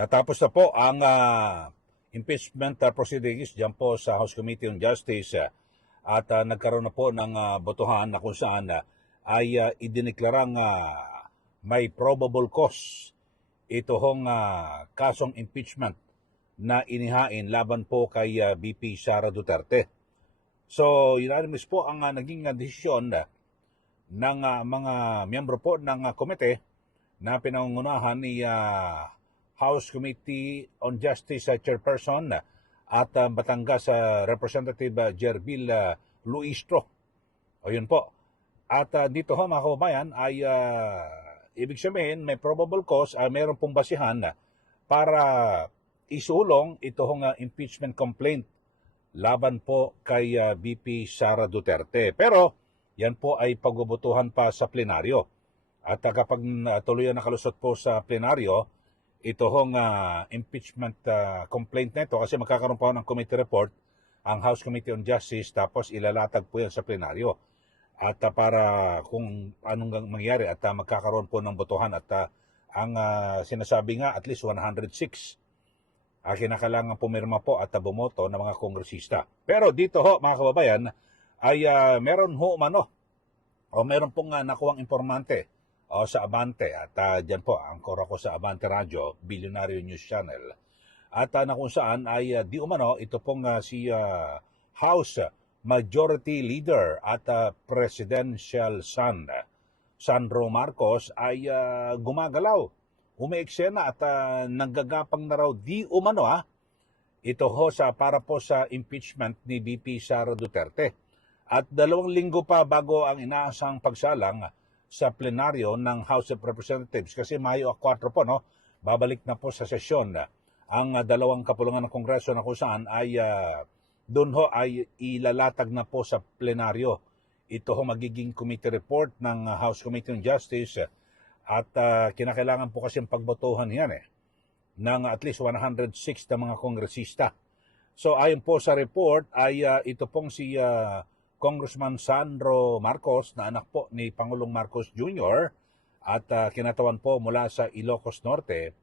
Natapos na po ang impeachment proceedings dyan po sa House Committee on Justice at nagkaroon na po ng botohan na kung saan ay idineklarang may probable cause ito hong kasong impeachment na inihain laban po kay VP Sara Duterte. So, unanimous po ang naging desisyon ng mga miyembro po ng komite na pinangungunahan ni House Committee on Justice Chairperson at Batangas Representative Jerbil Luistro. O yun po. At dito ho mga kababayan ay ibig sabihin may probable cause, mayroon pong basihan para isulong ito hong impeachment complaint laban po kay VP Sara Duterte. Pero yan po ay pagbubutuhan pa sa plenaryo. At kapag tuluyan nakalusot po sa plenaryo, ito hong impeachment complaint nito kasi magkakaroon pa ng committee report ang House Committee on Justice tapos ilalatag po yan sa plenaryo. At para kung anong mangyari at magkakaroon po ng botohan at ang sinasabi nga at least 106 kinakailangan pumirma po at bumoto ng mga kongresista. Pero dito ho mga kababayan ay meron ho umano o meron pong nakuwang informante sa Abante at dyan po angkor ako sa Abante Radio, Billionaire News Channel. At na kung saan ay di umano ito pong si House Majority Leader at Presidential Son Sandro Marcos ay gumagalaw, umeeksena at nanggagapang na raw di umano ito ho para po sa impeachment ni VP Sara Duterte. At 2 linggo pa bago ang inaasang pagsalang sa plenaryo ng House of Representatives kasi Mayo 4 po babalik na po sa sesyon ang 2 kapulungan ng Kongreso na kung saan ay doon ho ay ilalatag na po sa plenaryo. Ito ho magiging committee report ng House Committee on Justice at kinakailangan po kasi pagbotohan yan ng at least 106 na mga kongresista. So ayon po sa report ay ito pong si Congressman Sandro Marcos na anak po ni Pangulong Marcos Jr. at kinatawan po mula sa Ilocos Norte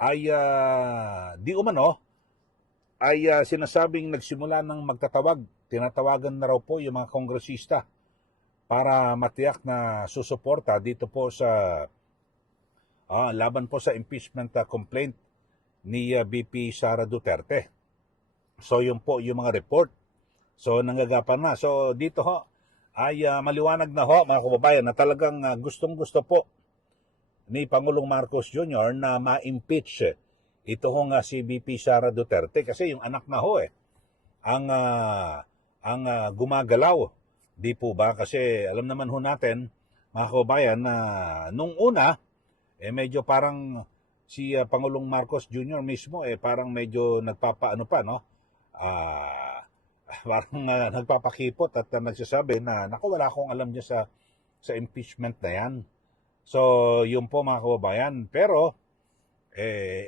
ay di umano ay sinasabing nagsimula ng magtatawag. Tinatawagan na raw po yung mga kongresista para matiyak na susuporta dito po sa laban po sa impeachment complaint ni VP Sara Duterte. So yun po yung mga report. So nanggagapan na. So dito ho ay maliwanag na ho mga kababayan na talagang gustong-gusto po ni Pangulong Marcos Jr. na ma-impeach ito ho nga si VP Sara Duterte kasi yung anak na ho ang gumagalaw. Di po ba? Kasi alam naman ho natin mga kababayan na nung una medyo parang si Pangulong Marcos Jr. mismo parang medyo nagpapaano pa parang nagpapakipot at nagsasabi na naku wala akong alam niya sa impeachment na yan. So yun po mga kababayan. Pero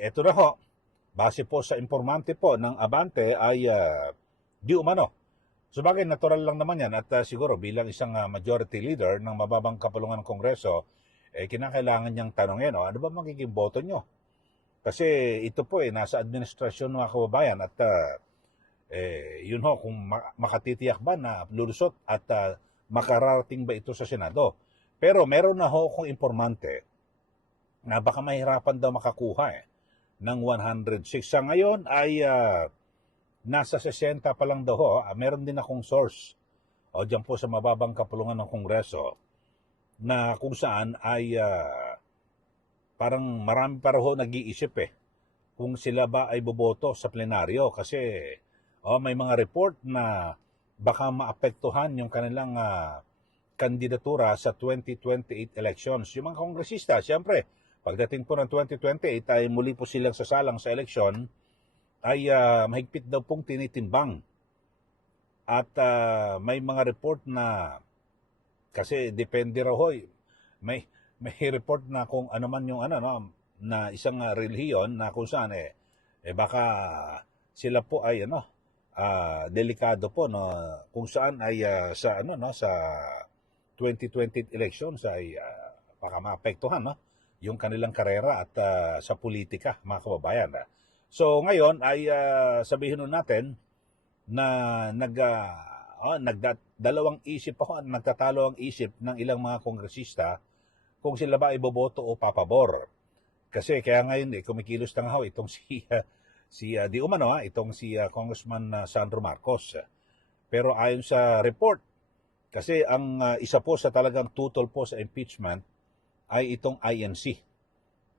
eto na ho, base po sa informante po ng Abante ay di umano. Sabagay natural lang naman yan at siguro bilang isang majority leader ng mababang kapulungan ng Kongreso, kinakailangan niyang tanongin, ano ba magiging boto nyo? Kasi ito po nasa administrasyon mga kababayan at yun ho, kung makatitiyak ba na lulusot at makararating ba ito sa Senado. Pero meron na ho kung informante na baka mahirapan daw makakuha ng 106. Sa ngayon ay nasa 60 pa lang daw ho. Meron din akong source o dyan po sa mababang kapulungan ng Kongreso na kung saan ay parang marami pa ho nag-iisip kung sila ba ay boboto sa plenaryo kasi may mga report na baka maapektuhan yung kanilang kandidatura sa 2028 elections. Yung mga kongresista, siyempre, pagdating po ng 2028 ay muli po silang sasalang sa eleksyon, ay mahigpit daw pong tinitimbang. At may mga report na, kasi depende raw hoy, may report na kung ano man yung na isang relihiyon na kung saan baka sila po ay delikado po kung saan ay sa sa 2020 elections ay baka maapektuhan yung kanilang karera at sa politika, mga kababayan. So ngayon ay sabihin nun natin na dalawang isip ako, nagtatalo ang isip ng ilang mga kongresista kung sila ba iboboto o papabor. Kasi kaya ngayon kumikilos na nga ho itong di umano itong si Congressman Sandro Marcos. Pero ayon sa report, kasi ang isa po sa talagang tutol po sa impeachment ay itong INC.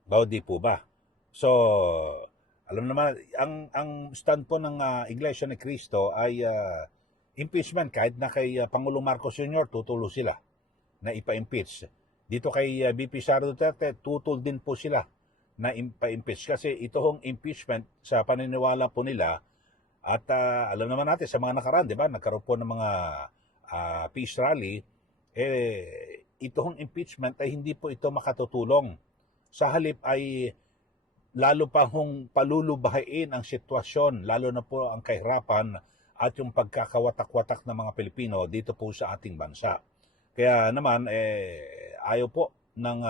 Di po ba? So, alam naman, ang stand po ng Iglesia ni Cristo ay impeachment. Kahit na kay Pangulong Marcos Sr., tutulo sila na ipa-impeach. Dito kay VP Sara Duterte, tutol din po sila na ipa-impeach. Kasi ito hong impeachment sa paniniwala po nila at alam naman natin sa mga nakaraan, di ba? Nagkaroon po ng mga peace rally. Ito hong impeachment ay hindi po ito makatutulong. Sa halip ay lalo pa hong palulubahain ang sitwasyon, lalo na po ang kahirapan at yung pagkakawatak-watak ng mga Pilipino dito po sa ating bansa. Kaya naman, ayaw po ng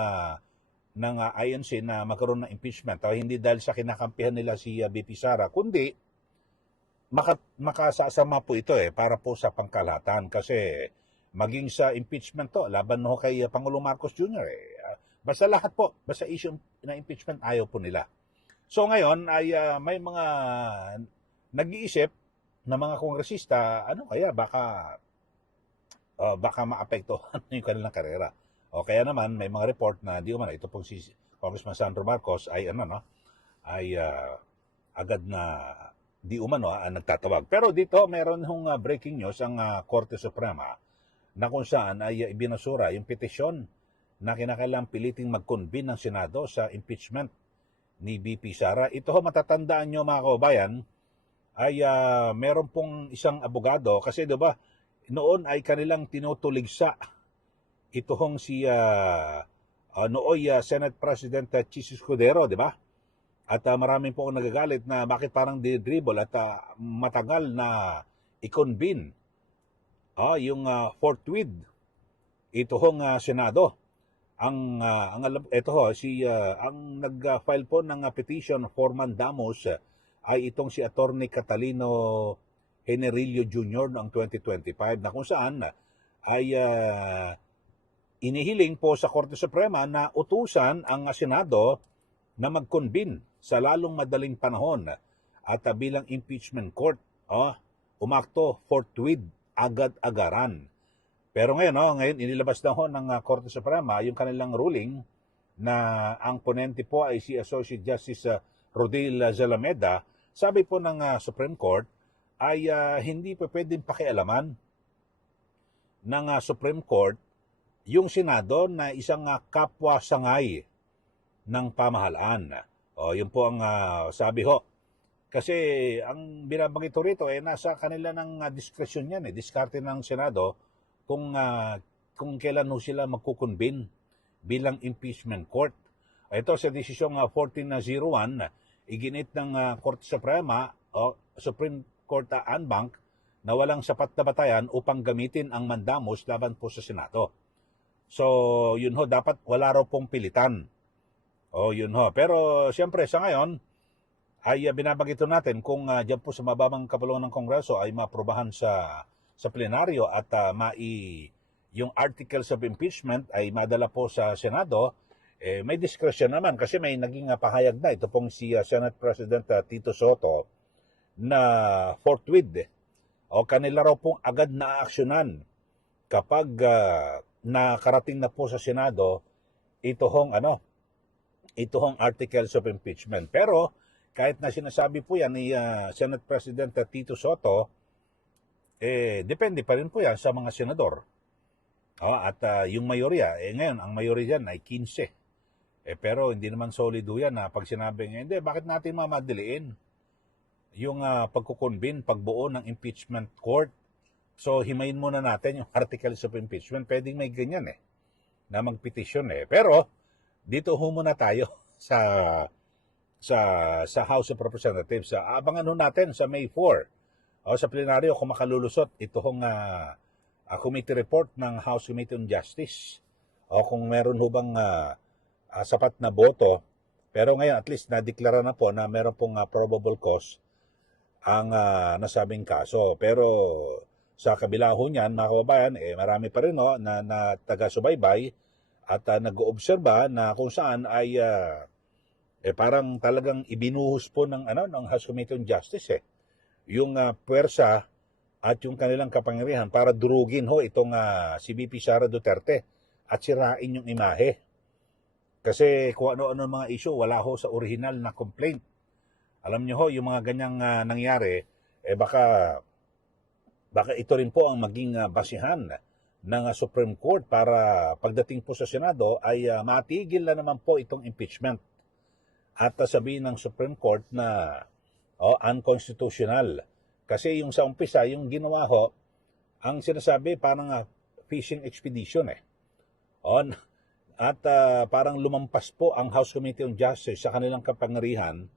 INC na magkaroon ng impeachment. Hindi dahil sa kinakampihan nila si BP Sara, kundi makasasama po ito para po sa pangkalahatan. Kasi maging sa impeachment to, laban ho kay Pangulong Marcos Jr. Basta lahat po, basta issue na impeachment, ayaw po nila. So ngayon ay may mga nag-iisip na mga kongresista, ano kaya, baka maapektuhan yung kanilang karera. O kaya naman may mga report na di umano ito pong si Congressman Sandro Marcos ay agad na di umano nagtatawag. Pero dito meron hong breaking news ang Korte Suprema na kung saan ay ibinasura yung petisyon na kinakailangang piliting mag-convene ng Senado sa impeachment ni BP Sara. Ito ho, matatandaan nyo mga kababayan, ay meron pong isang abogado kasi 'di ba noon ay kanilang tinutuligsa ito hong si nooy Senate President Chis Escudero, 'di ba? At maraming po ang nagagalit na bakit parang dinidribble at matagal na i-convene yung forthwith ito hong Senado. Ang nag-file po ng petition for mandamus ay itong si Attorney Catalino Generillo Jr. noong 2025 na kung saan ay inihiling po sa Korte Suprema na utusan ang Senado na mag-convene sa lalong madaling panahon at bilang impeachment court, umakto forthwith, agad-agaran. Pero ngayon inilabas na ho ng Korte Suprema yung kanilang ruling na ang ponente po ay si Associate Justice Rodil Zalameda. Sabi po ng Supreme Court ay hindi pa pwedeng pakialaman ng Supreme Court yung Senado na isang kapwa-sangay ng pamahalaan. Yun po ang sabi ho. Kasi ang binabanggit rito nasa kanila ng diskresyon yan, diskarte ng Senado kung kailan ho sila magkukonvene bilang impeachment court. Ito sa desisyong 1401, iginit ng Korte Suprema o Supreme Court en banc na walang sapat na batayan upang gamitin ang mandamus laban po sa Senado. So, yun ho, dapat wala raw pong pilitan. Yun ho. Pero siyempre sa ngayon ay binabanggit natin kung dyan po sa mababang kapulungan ng Kongreso ay maprobahan sa plenaryo at yung articles of impeachment ay madala po sa Senado, may discretion naman kasi may naging pahayag na ito pong si Senate President Tito Soto na forthwith kanila raw pong agad na aaksyonan kapag nakarating na po sa Senado ito hong articles of impeachment. Pero kahit na sinasabi po yan ni Senate President Tito Soto, depende pa rin po yan sa mga senador. At yung mayorya, ngayon, ang mayorya dyan ay 15. Pero hindi naman solido yan na pag sinabing, hindi, bakit natin mamadiliin yung pagkukonvene, pagbuo ng impeachment court? So, himayin muna natin yung articles of impeachment. Pwedeng may ganyan na magpetisyon Pero, dito muna tayo sa House of Representatives. Abangan natin sa May 4. Sa plenaryo kung makalulusot ito hong committee report ng House Committee on Justice. Kung meron bang sapat na boto. Pero ngayon at least nadeklara na po na meron pong probable cause ang nasabing kaso. Pero sa kabila ho niyan, mga kababayan, marami pa rin na taga-subaybay at nag-oobserba na kung saan ay parang talagang ibinuhos po ng House Committee on Justice yung puwersa at yung kanilang kapangyarihan para durugin itong si VP Sara Duterte at sirain yung imahe. Kasi kung ano-ano mga issue, wala sa original na complaint. Alam niyo yung mga ganyang nangyari, baka ito rin po ang maging basihan ng Supreme Court para pagdating po sa Senado ay matigil na naman po itong impeachment. At sabihin ng Supreme Court na unconstitutional. Kasi yung sa umpisa, yung ginawa ang sinasabi parang fishing expedition At parang lumampas po ang House Committee on Justice sa kanilang kapangyarihan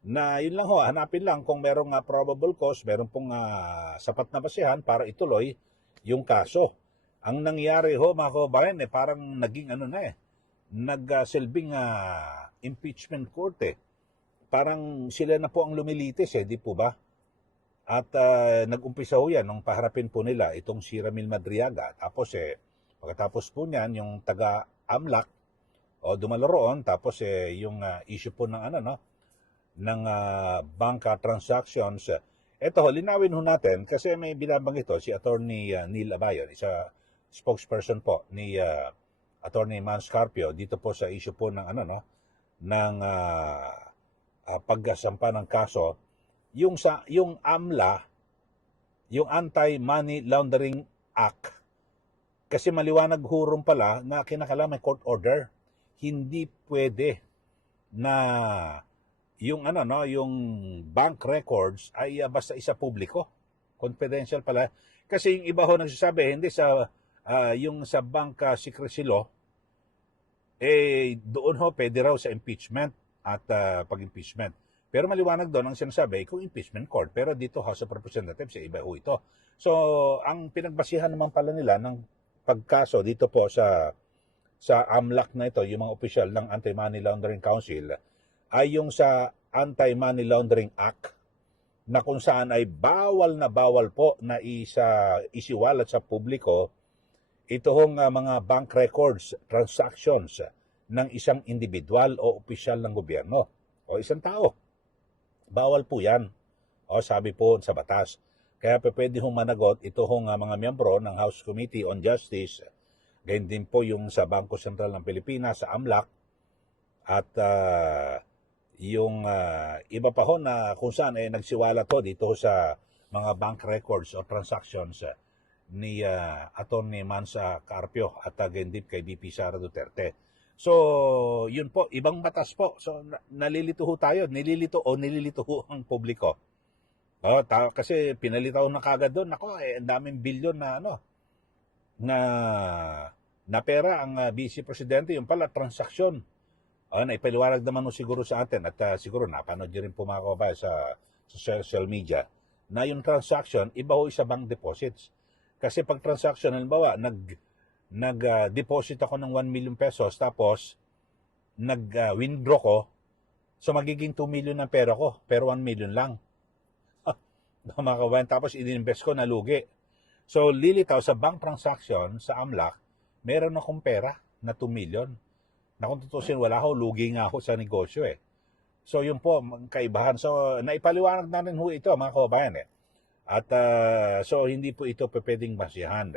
na yun lang hanapin lang kung merong probable cause, meron pong sapat na basihan para ituloy yung kaso. Ang nangyari mga kababayan, parang naging nagsilbing impeachment court Parang sila na po ang lumilitis di po ba? At nag-umpisa yan nung paharapin po nila itong si Ramil Madriaga. Tapos pagkatapos po niyan, yung taga-AMLAC dumalo roon, tapos yung issue po ng ng bank transactions. Ito linawin natin kasi may binabanggit si Attorney Neil Abayon, isa spokesperson po ni Attorney Man Scarpio dito po sa issue po ng ng pagsampa ng kaso yung AMLA, yung Anti-Money Laundering Act. Kasi maliwanag hurong pala na kinakailangan may court order. Hindi pwede na yung yung bank records ay basta isa publiko. Confidential pala. Kasi yung iba nagsasabi hindi sa yung sa bank secrecy law doon pwede raw sa impeachment at pag-impeachment. Pero maliwanag doon ang sinasabi kung impeachment court. Pero dito House of Representatives iba ito. So ang pinagbasihan naman pala nila ng pagkaso dito po sa AMLAC na ito, yung mga opisyal ng Anti-Money Laundering Council, ay yung sa Anti-Money Laundering Act na kung saan ay bawal na bawal po na isiwalat sa publiko ito mga bank records, transactions ng isang individual o opisyal ng gobyerno o isang tao. Bawal po yan. Sabi po sa batas. Kaya pwede managot ito mga miyembro ng House Committee on Justice, gayon din po yung sa Bangko Sentral ng Pilipinas, sa AMLAC, at yung iba pa na kung saan nagsiwala dito sa mga bank records o transactions ni Atty. Mansa Carpio at gayon din kay VP Sara Duterte. So, yun po, ibang batas po. So, nililito ang publiko. Kasi pinalitaw na kagad doon. Ang daming bilyon na pera ang Vice Presidente. Yung pala, transaksyon. Naipaliwanag naman siguro sa atin at siguro napanood nyo rin po mga kababayan sa social media na yung transaction, iba sa bank deposits. Kasi pag transaction, halimbawa, nag-deposit ako ng 1 million pesos tapos nag-withdraw ko, so magiging 2 million ang pera ko, pero 1 million lang. Mga kabayan, tapos i-invest ko na lugi. So, lilitaw sa bank transaction sa AMLAC, meron akong pera na 2 million. Na kung tutusin, wala lugi nga ako sa negosyo So, yun po, kaibahan. So, naipaliwanag na rin ito, mga kabayan At, so, hindi po ito pwedeng basihan.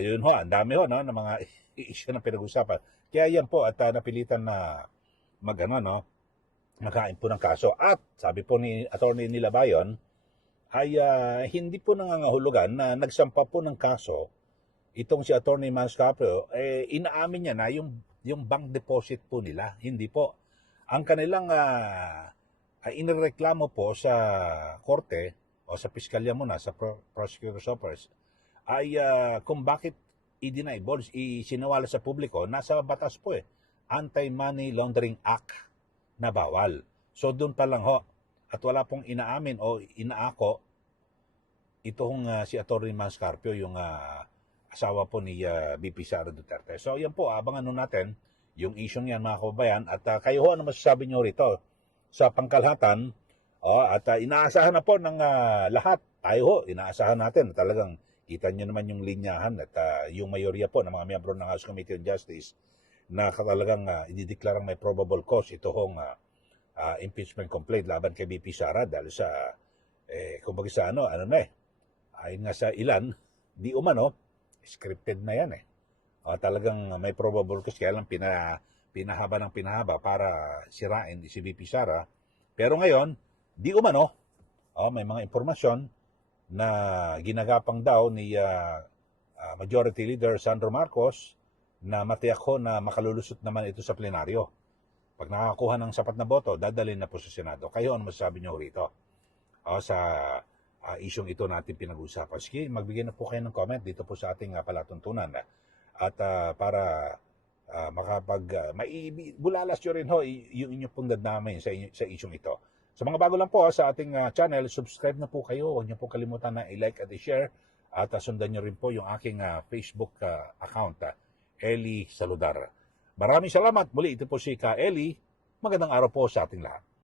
Yun ang dami ng mga issue na pinag-usapan. Kaya yan po, at napilitan na makain po ng kaso. At, sabi po ni Atty. Nilabayon, ay hindi po nangangahulugan na nagsampa po ng kaso itong si Atty. Mansa Carpio, inaamin niya na yung bank deposit po nila. Hindi po. Ang kanilang inireklamo po sa korte o sa piskalya muna, sa prosecutor's office, ay kung bakit i-deny bonds, isinawala sa publiko, nasa batas po Anti-Money Laundering Act na bawal. So doon pa lang at wala pong inaamin o inaako itong si Atty. Mansa Carpio, yung asawa po ni VP Sara Duterte. So yan po, abangan natin yung issue niyan mga kababayan. At kayo ho, ano masasabi nyo rito sa pangkalahatan? At inaasahan na po ng lahat. Tayo ho, inaasahan natin. Talagang kita nyo naman yung linyahan at yung mayorya po ng mga miyembro ng House Committee on Justice na talagang idideklarang may probable cause ito hong impeachment complaint laban kay BP Sara dahil sa, kumbaga sa ayon nga sa ilan, di umano, scripted na yan talagang may probable cause, kaya lang pinahaba ng pinahaba para sirain si BP Sara. Pero ngayon, di umano, may mga impormasyon na ginagapang daw ni Majority Leader Sandro Marcos na matiyak ho na makalulusot naman ito sa plenaryo. Pag nakakuha ng sapat na boto, dadalhin na po sa Senado. Kayo, ano masasabi nyo rito? Sa isyong ito natin pinag-usapan. Sige, magbigay na po kayo ng comment dito po sa ating palatuntunan. At para bulalas nyo rin ho yung inyong pong dadamay sa isyong ito. Sa mga bago lang po sa ating channel, subscribe na po kayo. Huwag niyo po kalimutan na i-like at i-share. At sundan niyo rin po yung aking Facebook account, Eli Saludar. Maraming salamat. Muli, ito po si Ka Eli. Magandang araw po sa ating lahat.